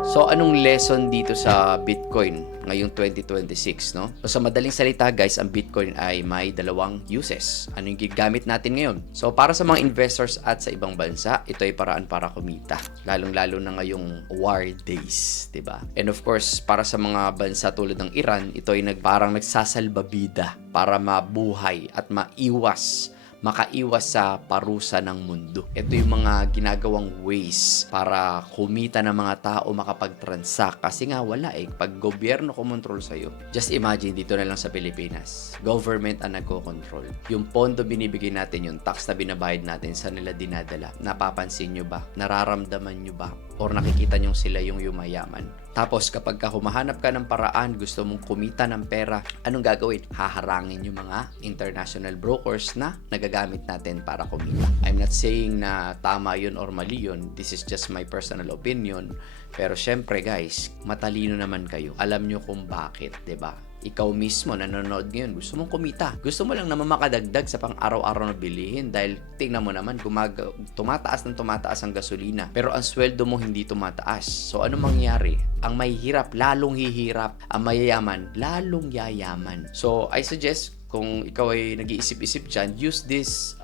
So anong lesson dito sa Bitcoin ngayong 2026, no? So sa madaling salita guys, ang Bitcoin ay may dalawang uses. Ano yung gigamit natin ngayon? So para sa mga investors at sa ibang bansa, ito ay paraan para kumita. Lalong-lalo na ngayong war days, 'di ba? And of course, para sa mga bansa tulad ng Iran, ito ay parang nagsasalbabida para mabuhay at makaiwas sa parusa ng mundo. Ito yung mga ginagawang ways para kumita ng mga tao makapag-transact. Kasi nga wala pag gobyerno kumontrol sa'yo. Just imagine dito na lang sa Pilipinas. Government ang nagko-control. Yung pondo binibigay natin, yung tax na binabayad natin, sa nila dinadala. Napapansin nyo ba? Nararamdaman nyo ba? Or nakikita nyo sila yung yumayaman? Tapos kapag humahanap ka ng paraan, gusto mong kumita ng pera, anong gagawin? Haharangin yung mga international brokers na nagagamit natin para kumita. I'm not saying na tama yun or mali yun. This is just my personal opinion. Pero syempre guys, matalino naman kayo. Alam nyo kung bakit, 'di ba? Ikaw mismo nanonood ngayon, gusto mong kumita. Gusto mo lang naman makadagdag sa pang-araw-araw na bilihin dahil tingnan mo naman, tumataas ang gasolina. Pero ang sweldo mo hindi tumataas. So ano mangyari? Ang mahihirap, lalong hihirap. Ang mayayaman, lalong yayaman. So I suggest, kung ikaw ay nag-iisip-isip dyan, use this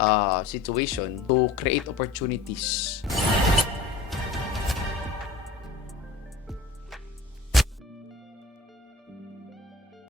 situation to create opportunities.